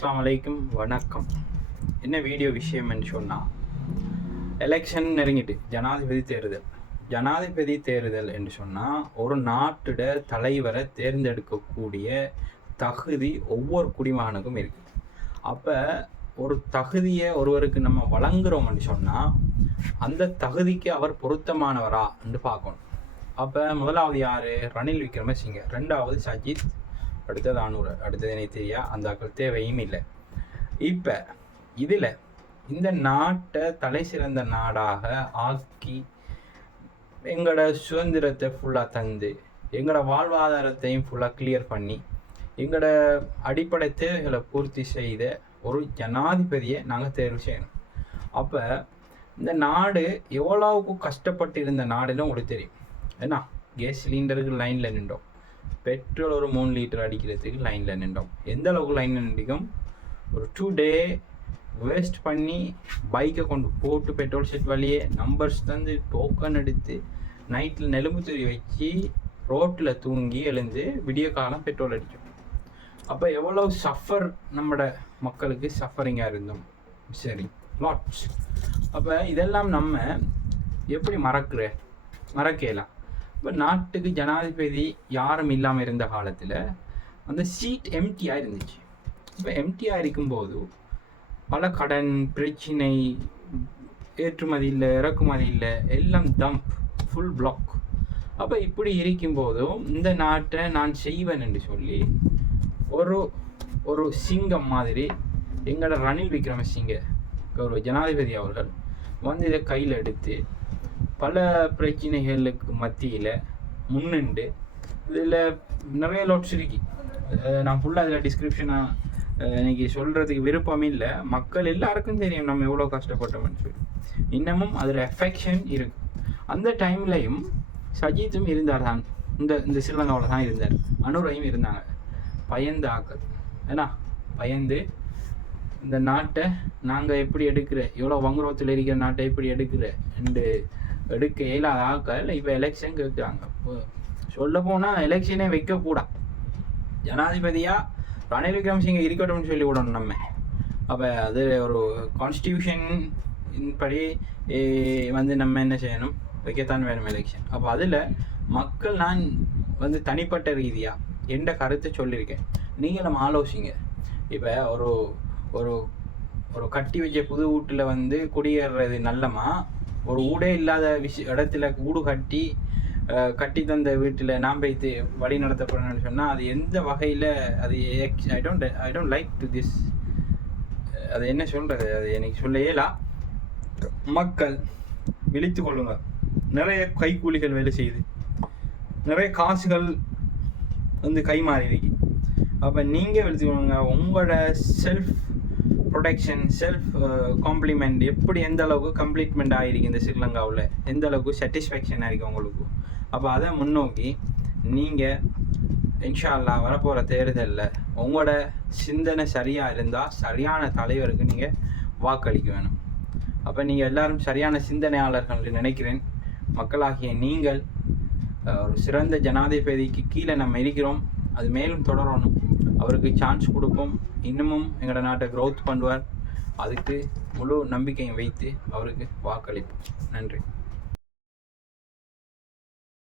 அஸ்ஸலாமு அலைக்கும், வணக்கம். என்ன வீடியோ விஷயம் என்று சொன்னால், எலெக்ஷன் நெருங்கிட்டு ஜனாதிபதி தேர்தல் என்று சொன்னால் ஒரு நாட்டோட தலைவரை தேர்ந்தெடுக்கக்கூடிய தகுதி ஒவ்வொரு குடிமகனுக்கும் இருக்குது. அப்போ ஒரு தகுதியை ஒருவருக்கு நம்ம வழங்குறோம்னு சொன்னால் அந்த தகுதிக்கு அவர் பொருத்தமானவரா என்று பார்க்கணும். அப்போ முதலாவது யார்? ரணில் விக்ரமசிங்க. ரெண்டாவது சஜித். அடுத்தது அனுர். அடுத்தது எனக்கு தெரியா, அந்த ஆக்கள் தேவையும் இல்லை. இப்போ இதில் இந்த நாட்டை தலை சிறந்த நாடாக ஆக்கி எங்களோட சுதந்திரத்தை ஃபுல்லாக தந்து எங்களோட வாழ்வாதாரத்தையும் ஃபுல்லாக கிளியர் பண்ணி எங்களோட அடிப்படை தேவைகளை பூர்த்தி செய்த ஒரு ஜனாதிபதியை நாங்கள் தேர்வு செய்யணும். அப்போ இந்த நாடு எவ்வளவுக்கு கஷ்டப்பட்டு இருந்த நாடுன்னு உங்களுக்கு தெரியும். ஏன்னா கேஸ் சிலிண்டருக்கு லைனில் நின்றோம், பெட்ரோல் ஒரு 3 லிட்டர் அடிக்கிறதுக்கு லைனில் நின்றோம். எந்த அளவுக்கு லைனில் நின்றோம்? ஒரு 2 டே வேஸ்ட் பண்ணி பைக்கை கொண்டு போட்டு பெட்ரோல் செட் வழியே நம்பர்ஸ் தந்து டோக்கன் எடுத்து நைட்டில் நெலும்பு தூரி வச்சு ரோட்டில் தூங்கி எழுந்து விடிய காலம் பெட்ரோல் அடித்தோம். அப்போ எவ்வளோ சஃபர் நம்மளோட மக்களுக்கு சஃபரிங்காக இருந்தோம். சரி, லாட்ஸ். அப்போ இதெல்லாம் நம்ம எப்படி மறக்கலாம்? இப்போ நாட்டுக்கு ஜனாதிபதி யாரும் இல்லாமல் இருந்த காலத்தில் அந்த சீட் எம்டியாக இருந்துச்சு. இப்போ எம்டியாக இருக்கும்போது பல கடன் பிரச்சனை, ஏற்றுமதி இல்லை, இறக்குமதி இல்லை, எல்லாம் டம்ப், ஃபுல் பிளாக். அப்போ இப்படி இருக்கும்போதும் இந்த நாட்டை நான் செய்வேன் என்று சொல்லி ஒரு சிங்கம் மாதிரி எங்களோட ரணில் விக்ரமசிங்க ஒரு ஜனாதிபதி அவர்கள் வந்து இதை கையில் எடுத்து பல பிரச்சனைகளுக்கு மத்தியில் முன்னின்று இதில் நிறைய லோட்ஸ் இருக்கு. நான் ஃபுல்லாக இதில் டிஸ்கிரிப்ஷனாக இன்னைக்கு சொல்கிறதுக்கு விருப்பம் இல்லை. மக்கள் எல்லாருக்கும் தெரியும் நம்ம எவ்வளோ கஷ்டப்பட்டோம்னு சொல்லி. இன்னமும் அதில் எஃபெக்ஷன் இருக்குது. அந்த டைம்லையும் சஜித்தும் இருந்தார் தான், இந்த ஸ்ரீலங்காவில் தான் இருந்தார். அனுரையும் இருந்தாங்க. பயந்து ஆக்கள் ஏன்னா பயந்து இந்த நாட்டை நாங்கள் எப்படி எவ்வளோ வங்குரோத்தில் இருக்கிற நாட்டை எப்படி என்று எடுக்க இயலாத ஆக்கள் இப்போ எலெக்ஷன் கேட்குறாங்க. இப்போ சொல்ல போனால் எலெக்ஷனே வைக்கக்கூடாது. ஜனாதிபதியாக ரணில் விக்ரமசிங்க இருக்கட்டும்னு சொல்லி விடணும் நம்ம. அப்போ அது ஒரு கான்ஸ்டியூஷன் படி நம்ம என்ன செய்யணும்? வைக்கத்தான் வேணும் எலெக்ஷன். அப்போ அதில் மக்கள் நான் தனிப்பட்ட ரீதியாக எந்த கருத்தை சொல்லியிருக்கேன், நீங்கள் நம்ம ஆலோசிங்க. இப்போ ஒரு கட்டி வச்ச புது வீட்டில் குடியேறது நல்லமா? ஒரு ஊடே இல்லாத இடத்துல ஊடு கட்டி தந்த வீட்டில் நாம் வைத்து வழி நடத்தப்படணும்னு சொன்னால் அது எந்த வகையில் அது I don't like to this. அது என்ன சொல்கிறது? அது எனக்கு சொல்ல இயலா. மக்கள் விழித்து கொள்ளுங்க. நிறைய கைக்கூலிகள் வேலை செய்யுது, நிறைய காசுகள் கை மாறி இருக்கு. அப்போ நீங்கள் விழித்துக்கொள்ளுங்க. உங்களோட செல்ஃப் ப்ரொடெக்ஷன், செல்ஃப் காம்ப்ளிமெண்ட் எந்த அளவுக்கு கம்ப்ளீட்மெண்ட் ஆகிருக்கு இந்த ஸ்ரீலங்காவில், எந்த அளவுக்கு சாட்டிஸ்ஃபேக்ஷன் ஆகிருக்கு உங்களுக்கு. அப்போ அதை முன்னோக்கி நீங்கள் இன்ஷா அல்லாஹ் வரப்போகிற தேர்தலில் உங்களோட சிந்தனை சரியாக இருந்தால் சரியான தலைவருக்கு நீங்கள் வாக்களிக்க வேணும். அப்போ நீங்கள் எல்லோரும் சரியான சிந்தனையாளர்கள் நினைக்கிறேன். மக்களாகிய நீங்கள் ஒரு சிறந்த ஜனாதிபதிக்கு கீழே நம்ம இருக்கிறோம். அது மேலும் தொடரணும். அவருக்கு சான்ஸ் கொடுப்போம். இன்னமும் எங்களோட நாட்டை க்ரோத் பண்ணுவார். அதுக்கு முழு நம்பிக்கையை வைத்து அவருக்கு வாக்களிப்போம். நன்றி.